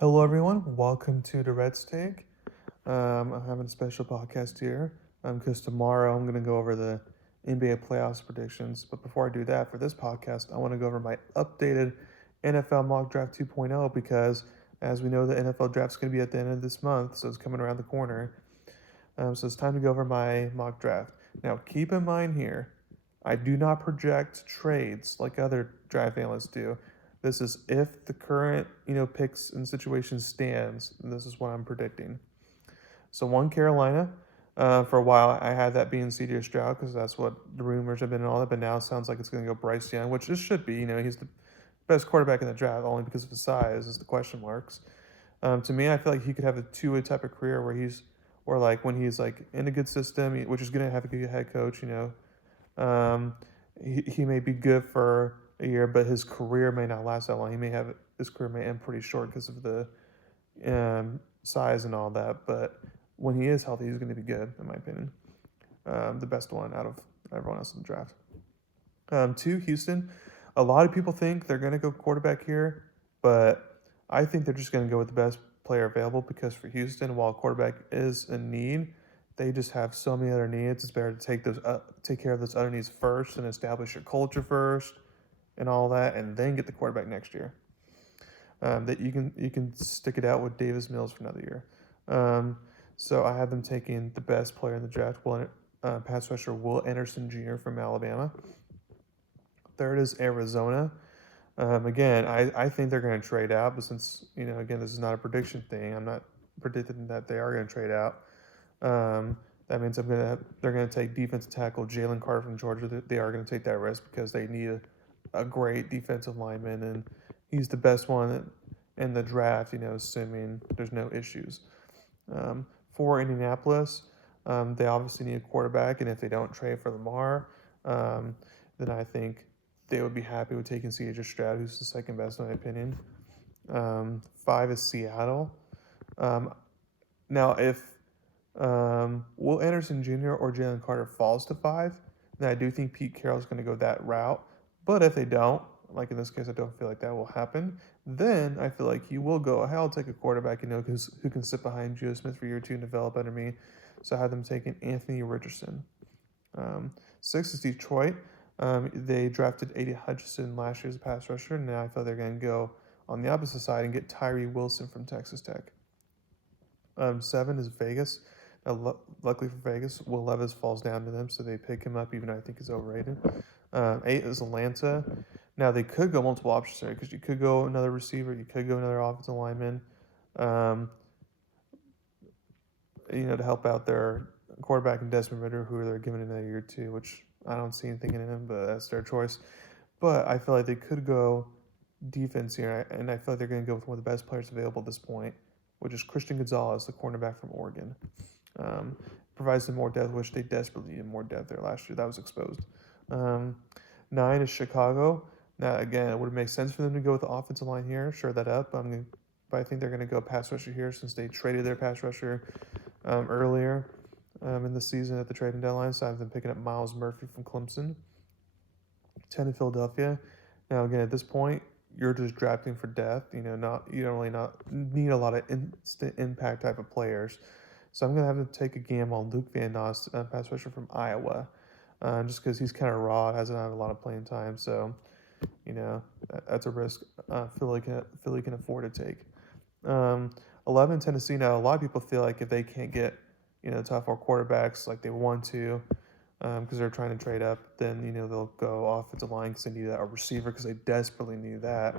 Hello, everyone. Welcome to Durrett's Take. I'm having a special podcast here because tomorrow I'm going to go over the NBA playoffs predictions. But before I do that, for this podcast, I want to go over my updated NFL mock draft 2.0 because, as we know, the NFL draft is going to be at the end of this month, so it's coming around the corner. So it's time to go over my mock draft. Now, keep in mind here, I do not project trades like other draft analysts do. This is if the current picks and situation stands. This is what I'm predicting. So one Carolina. For a while, I had that being C.J. Stroud because that's what the rumors have been and all that. But now it sounds like it's going to go Bryce Young, which it should be. He's the best quarterback in the draft, only because of his size is the question marks. To me, I feel like he could have a two-way type of career where or like when he's like in a good system, which is going to have a good head coach. Um, he may be good for a year, but his career may not last that long. His career may end pretty short because of the size and all that. But when he is healthy, he's going to be good, in my opinion. The best one out of everyone else in the draft. Two, Houston. A lot of people think they're going to go quarterback here, but I think they're just going to go with the best player available because for Houston, while quarterback is a need, they just have so many other needs. It's better to take care of those other needs first and establish your culture first and all that, and then get the quarterback next year. That you can stick it out with Davis Mills for another year. Um, so I have them taking the best player in the draft, pass rusher Will Anderson Jr. from Alabama. Third is Arizona. Again, I think they're going to trade out, but since again, this is not a prediction thing. I'm not predicting that they are going to trade out. That means they're going to take defensive tackle Jalen Carter from Georgia. They are going to take that risk because they need a great defensive lineman, and he's the best one in the draft. Assuming there's no issues. For Indianapolis, they obviously need a quarterback, and if they don't trade for Lamar, then I think they would be happy with taking C.J. Stroud, who's the second best in my opinion. Five is Seattle. Um, Now, if Will Anderson Jr. or Jalen Carter falls to five, then I do think Pete Carroll's going to go that route. But if they don't, like in this case, I don't feel like that will happen. Then I feel like he will go, hey, I'll take a quarterback, who can sit behind Geo Smith for year two and develop under me. So I had them taking Anthony Richardson. Six is Detroit. They drafted Aiden Hutchinson last year as a pass rusher, and now I feel they're going to go on the opposite side and get Tyree Wilson from Texas Tech. Seven is Vegas. Now, luckily for Vegas, Will Levis falls down to them, so they pick him up, even though I think he's overrated. Eight is Atlanta. Now, they could go multiple options there because you could go another receiver, you could go another offensive lineman, um, to help out their quarterback and Desmond Ritter, who they're giving another year to, which I don't see anything in him, but that's their choice. But I feel like they could go defense here, and I feel like they're going to go with one of the best players available at this point, which is Christian Gonzalez, the cornerback from Oregon. Um, Provides them more depth, which they desperately needed more depth there last year. That was exposed. Um, Nine is Chicago. Now, again, it would make sense for them to go with the offensive line here, shore that up. But I think they're going to go pass rusher here since they traded their pass rusher earlier in the season at the trading deadline. So I've been picking up Miles Murphy from Clemson. 10 in Philadelphia. Now, again, at this point, you're just drafting for depth. You don't really not need a lot of instant impact type of players. So I'm gonna have to take a gamble on Luke Van Ness, pass rusher from Iowa, just because he's kind of raw, hasn't had a lot of playing time. So that's a risk Philly can afford to take. 11 Tennessee. Now a lot of people feel like if they can't get top four quarterbacks like they want to, because they're trying to trade up, then they'll go offensive line because they need a receiver because they desperately need that.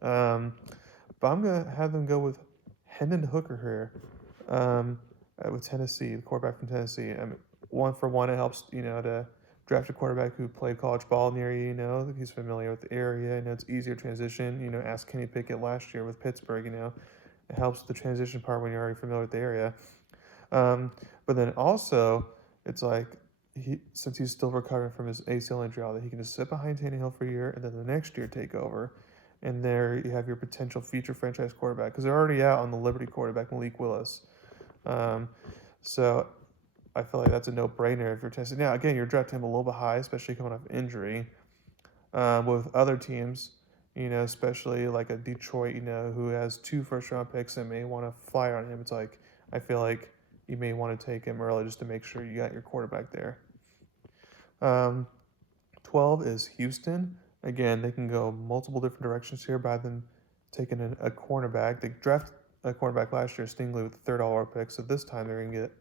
Um, but I'm gonna have them go with Hendon Hooker here, with Tennessee, the quarterback from Tennessee. I mean, one for one, it helps to draft a quarterback who played college ball near you. He's familiar with the area. It's easier transition. Ask Kenny Pickett last year with Pittsburgh. It helps the transition part when you're already familiar with the area. But then also, it's like since he's still recovering from his ACL injury, that he can just sit behind Tannehill for a year and then the next year take over. And there you have your potential future franchise quarterback because they're already out on the Liberty quarterback, Malik Willis. So I feel like that's a no-brainer if you're testing. Now, again, you're drafting him a little bit high, especially coming off injury. With other teams, especially like a Detroit, who has 2 first-round picks and may want to fly on him. It's like, I feel like you may want to take him early just to make sure you got your quarterback there. Um, 12 is Houston. Again, they can go multiple different directions here by them taking a cornerback. They drafted a cornerback last year, Stingley, with the third all pick. So this time they're going to get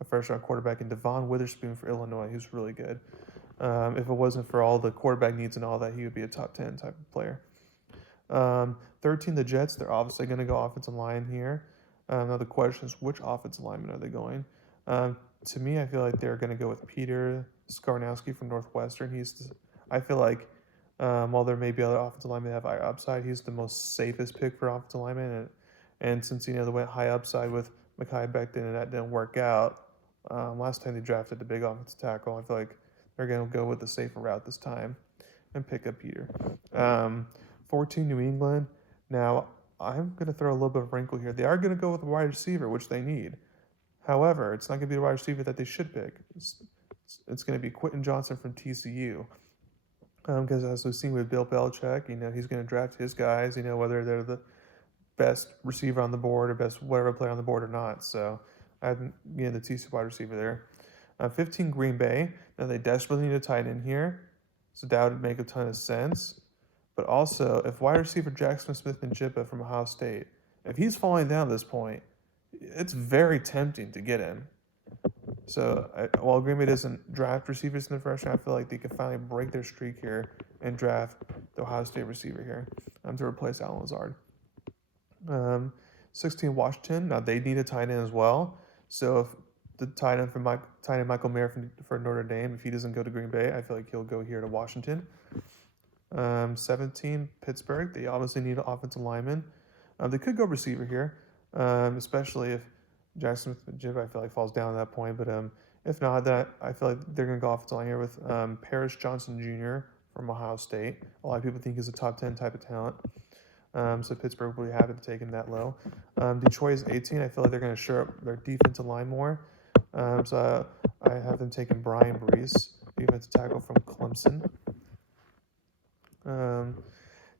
a first-round quarterback in Devon Witherspoon for Illinois, who's really good. If it wasn't for all the quarterback needs and all that, he would be a top 10 type of player. 13, the Jets. They're obviously going to go offensive line here. Now the question is, which offensive lineman are they going? To me, I feel like they're going to go with Peter Skarnowski from Northwestern. I feel like while there may be other offensive linemen that have higher upside, he's the most safest pick for offensive lineman. And since they went high upside with Mekhi Becton and that didn't work out, last time they drafted the big offensive tackle, I feel like they're going to go with the safer route this time and pick up Peter. 14, New England. Now, I'm going to throw a little bit of wrinkle here. They are going to go with a wide receiver, which they need. However, it's not going to be the wide receiver that they should pick. It's going to be Quentin Johnson from TCU. Because as we've seen with Bill Belichick, he's going to draft his guys, whether they're the best receiver on the board or best whatever player on the board or not. So I'm getting the TCU wide receiver there. 15, Green Bay. Now they desperately need a tight end here, so that would make a ton of sense. But also, if wide receiver Jackson Smith-Njigba from Ohio State, if he's falling down at this point, it's very tempting to get him. So while Green Bay doesn't draft receivers in the first round, I feel like they could finally break their streak here and draft the Ohio State receiver here to replace Allen Lazard. 16, Washington. Now they need a tight end as well. So if the tight end Michael Mayer for Notre Dame, if he doesn't go to Green Bay, I feel like he'll go here to Washington. 17, Pittsburgh. They obviously need an offensive lineman. They could go receiver here, especially if Jackson Smith-Njigba, I feel like, falls down at that point. But if not, that I feel like they're going to go offensive line here with Paris Johnson Jr. from Ohio State. A lot of people think he's a top 10 type of talent. So Pittsburgh will be happy to take him that low. Detroit is 18. I feel like they're going to shore up their defensive line more. So I have them taking Brian Brees, defensive tackle from Clemson.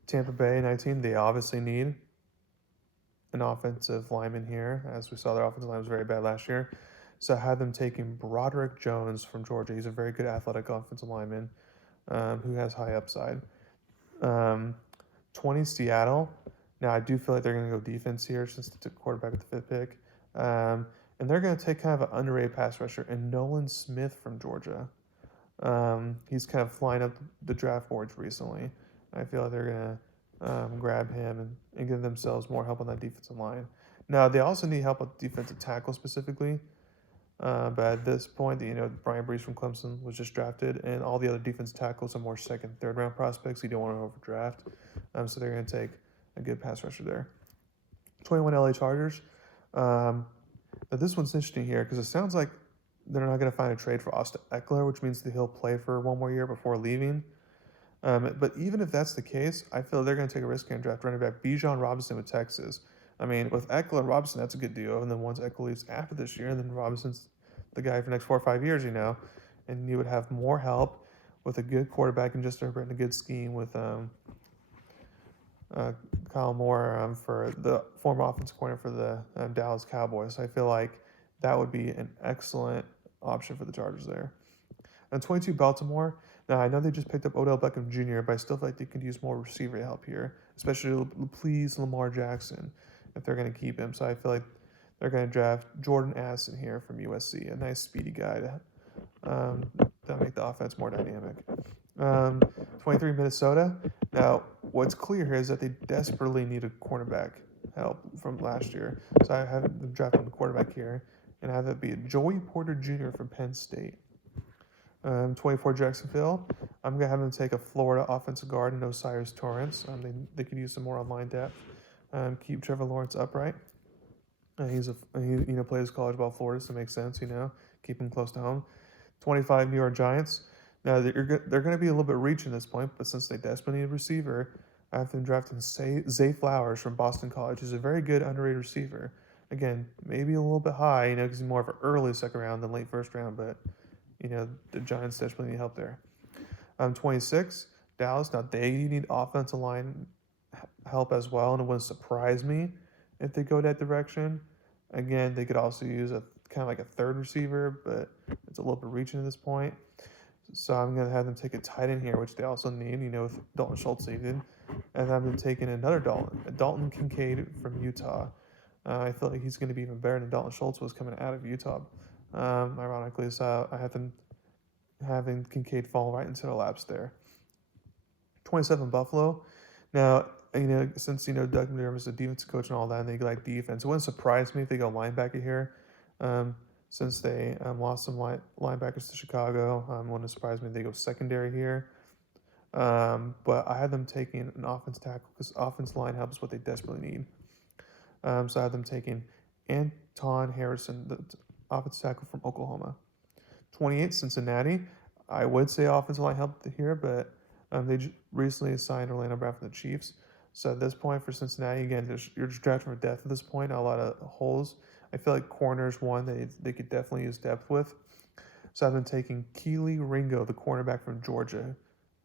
Tampa Bay 19. They obviously need an offensive lineman here, as we saw their offensive line was very bad last year. So I had them taking Broderick Jones from Georgia. He's a very good athletic offensive lineman who has high upside. 20, Seattle. Now, I do feel like they're going to go defense here since they took quarterback with the 5th pick. And they're going to take kind of an underrated pass rusher, and Nolan Smith from Georgia. He's kind of flying up the draft boards recently. I feel like they're going to grab him and give themselves more help on that defensive line. Now, they also need help with defensive tackle specifically. But at this point, Brian Brees from Clemson was just drafted, and all the other defensive tackles are more second, third round prospects. You don't want to overdraft. So they're going to take a good pass rusher there. 21, LA Chargers. Now this one's interesting here because it sounds like they're not going to find a trade for Austin Eckler, which means that he'll play for one more year before leaving. But even if that's the case, I feel they're going to take a risk and draft running back Bijan Robinson with Texas. I mean, with Eckler and Robinson, that's a good duo. And then once Eckler leaves after this year, and then Robinson's the guy for the next 4 or 5 years, and you would have more help with a good quarterback and just a good scheme with Kyle Moore for the former offensive coordinator for the Dallas Cowboys. So I feel like that would be an excellent option for the Chargers there. And 22, Baltimore. Now, I know they just picked up Odell Beckham Jr., but I still feel like they could use more receiver help here, especially please Lamar Jackson if they're going to keep him. So I feel like they're going to draft Jordan Addison here from USC, a nice speedy guy to make the offense more dynamic. 23, Minnesota. Now, what's clear here is that they desperately need a cornerback help from last year. So I have them drafting a quarterback here, and I have it be Joey Porter Jr. from Penn State. 24, Jacksonville. I'm going to have them take a Florida offensive guard and Osiris Torrance. They could use some more online depth. Keep Trevor Lawrence upright. He plays college ball Florida, so it makes sense, keep him close to home. 25, New York Giants. Now, they're going to be a little bit reaching this point, but since they desperately need a receiver, I have them drafting Zay Flowers from Boston College. He's a very good underrated receiver. Again, maybe a little bit high, because he's more of an early second round than late first round, but, the Giants desperately need help there. 26, Dallas. Now, they need offensive line help as well, and it wouldn't surprise me if they go that direction. Again, they could also use a kind of like a third receiver, but it's a little bit reaching at this point. So I'm gonna have them take a tight end here, which they also need, with Dalton Schultz needed, and have them taking another Dalton Kincaid from Utah. I feel like he's going to be even better than Dalton Schultz was coming out of Utah. Ironically, so I have them having Kincaid fall right into the laps there. 27 Buffalo. Now, since Doug McDermott's a defensive coach and all that, and they like defense, it wouldn't surprise me if they go linebacker here. Since they lost some linebackers to Chicago, wouldn't surprise me if they go secondary here. But I had them taking an offense tackle because offense line help is what they desperately need. So I had them taking Anton Harrison, the offensive tackle from Oklahoma. 28 Cincinnati. I would say offensive line help here, but they recently signed Orlando Brown from the Chiefs. So at this point for Cincinnati, again, you're just drafting for depth at this point. Not a lot of holes. I feel like corners one they could definitely use depth with. So I've been taking Keely Ringo, the cornerback from Georgia,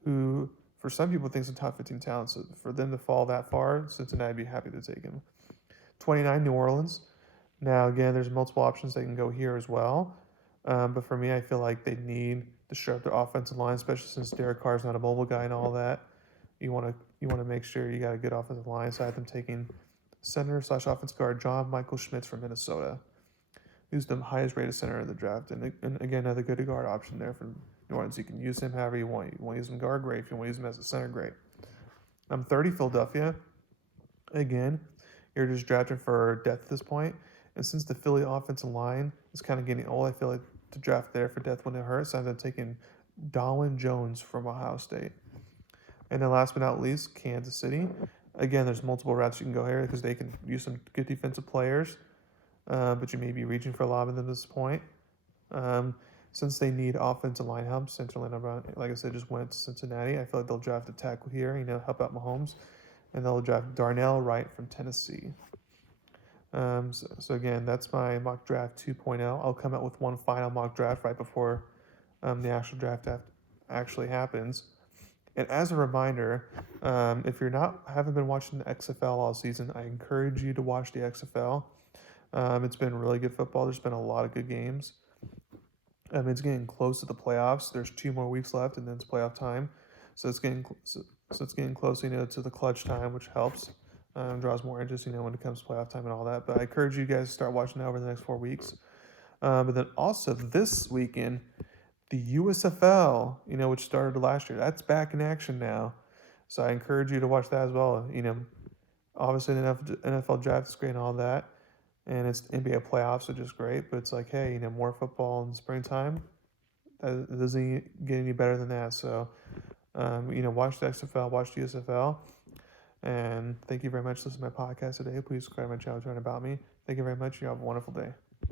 who for some people thinks a top 15 talent. So for them to fall that far, Cincinnati would be happy to take him. 29 New Orleans. Now again, there's multiple options they can go here as well. But for me, I feel like they need to shore up their offensive line, especially since Derek Carr's not a mobile guy and all that. You want to make sure you got a good offensive line. So I have them taking center/offensive guard John Michael Schmitz from Minnesota, who's the highest rated center in the draft, and again another good guard option there for New Orleans. You can use him however you want. You want to use him guard, great. If you want to use him as a center, great. 30 Philadelphia. Again, you're just drafting for depth at this point. And since the Philly offensive line is kind of getting old, I feel like to draft there for depth when it hurts. So I'm taking Darwin Jones from Ohio State. And then last but not least, Kansas City. Again, there's multiple routes you can go here because they can use some good defensive players, but you may be reaching for a lot of them at this point. Since they need offensive line help, since Orlando Brown, like I said, just went to Cincinnati, I feel like they'll draft a tackle here, help out Mahomes, and they'll draft Darnell Wright from Tennessee. So again, that's my mock draft 2.0. I'll come out with one final mock draft right before the actual draft actually happens. And as a reminder, if you're haven't been watching the XFL all season, I encourage you to watch the XFL. It's been really good football. There's been a lot of good games. It's getting close to the playoffs. There's 2 more weeks left, and then it's playoff time. So it's getting close, to the clutch time, which helps. Draws more interest, when it comes to playoff time and all that. But I encourage you guys to start watching that over the next 4 weeks. But then also this weekend, the USFL, which started last year, that's back in action now. So I encourage you to watch that as well. Obviously the NFL draft is great and all that, and it's NBA playoffs, which is great. But it's like, hey, more football in the springtime. It doesn't get any better than that. So, watch the XFL, watch the USFL. And thank you very much for listening to my podcast today. Please subscribe to my channel to learn about me. Thank you very much. You have a wonderful day.